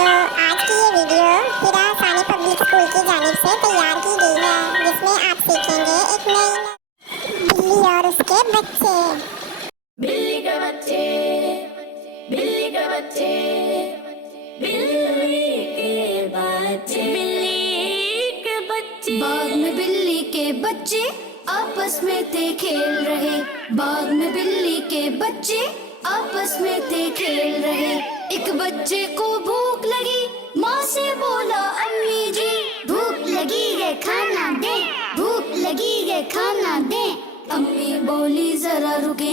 बच्चों, आज की ये वीडियो हिरा सानी पब्लिक स्कूल की जानिब से तैयार की गई है, जिसमें आप सीखेंगे एक नई बिल्ली और उसके बच्चे। बिल्ली के बच्चे, बिल्ली के बच्चे, बिल्ली के बच्चे, बिल्ली के बच्चे। बाग में बिल्ली के बच्चे आपस में थे खेल रहे। बाग में बिल्ली के बच्चे आपस में थे खेल रहे। एक बच्चे को भूख लगी, माँ से बोला अम्मी जी भूख लगी है खाना दे, भूख लगी है खाना दे। अम्मी बोली जरा रुके,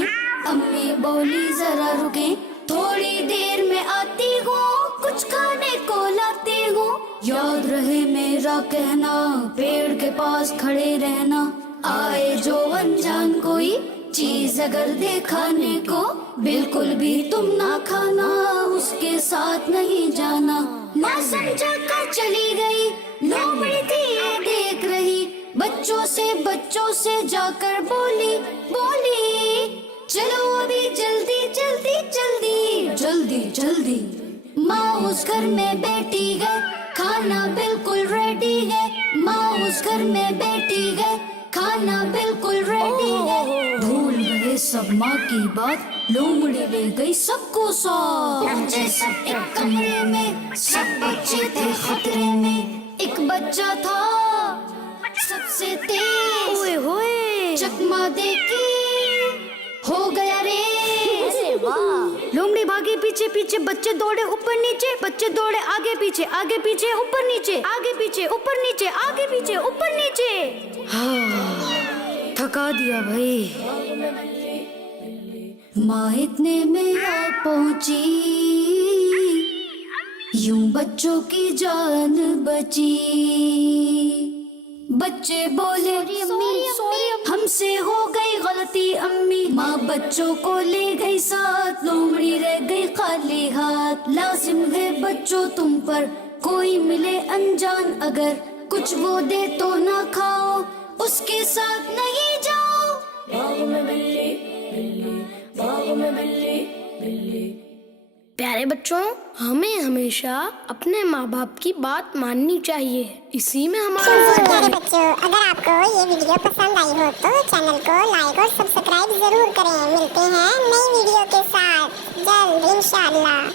अम्मी बोली जरा रुके, थोड़ी देर में आती हूँ, कुछ खाने को लाती हूँ। याद रहे मेरा कहना, पेड़ के पास खड़े रहना। आए जो अनजान कोई चीज अगर दे खाने को, बिल्कुल भी तुम ना खाना, उसके साथ नहीं जाना। माँ समझा कर चली गई, लोमड़ी थी ये देख रही। बच्चों से जाकर बोली बोली, चलो अभी जल्दी जल्दी जल्दी जल्दी जल्दी। माँ उस घर में बैठी है, खाना बिल्कुल रेडी है। माँ उस घर में बैठी है, खाना बिल्कुल रेडी है। भूल गए सब माँ की बात, लोमड़ी ले गई सबको साथ। सब एक कमरे में, सब बच्चे थे खतरे में। एक बच्चा था सबसे तेज, ओए होए चकमा देके हो गया रे। लोमड़ी भागी पीछे पीछे, बच्चे दौड़े ऊपर नीचे, बच्चे दौड़े आगे पीछे ऊपर नीचे, आगे पीछे ऊपर नीचे, आगे पीछे ऊपर नीचे। हाँ, थका दिया भाई। माँ इतने में आ पहुंची, यूं बच्चों की जान बची। बच्चे बोले हमसे हो गई गलती अम्मी। माँ बच्चों को ले गई साथ, लोमड़ी रह गई खाली हाथ। लाजिम है बच्चों तुम पर, कोई मिले अनजान अगर, कुछ वो दे तो ना खाओ, उसके साथ नहीं जाओ। बाग में बिल्ली, बिल्ली, बाग में बिल्ली, बिल्ली। प्यारे बच्चों, हमें हमेशा अपने माँ बाप की बात माननी चाहिए, इसी में हमारा फायदा प्यारे है। बच्चों, अगर आपको ये वीडियो पसंद आई हो तो चैनल को लाइक और सब्सक्राइब जरूर करें। मिलते हैं नई वीडियो के साथ जल्द इंशाअल्लाह।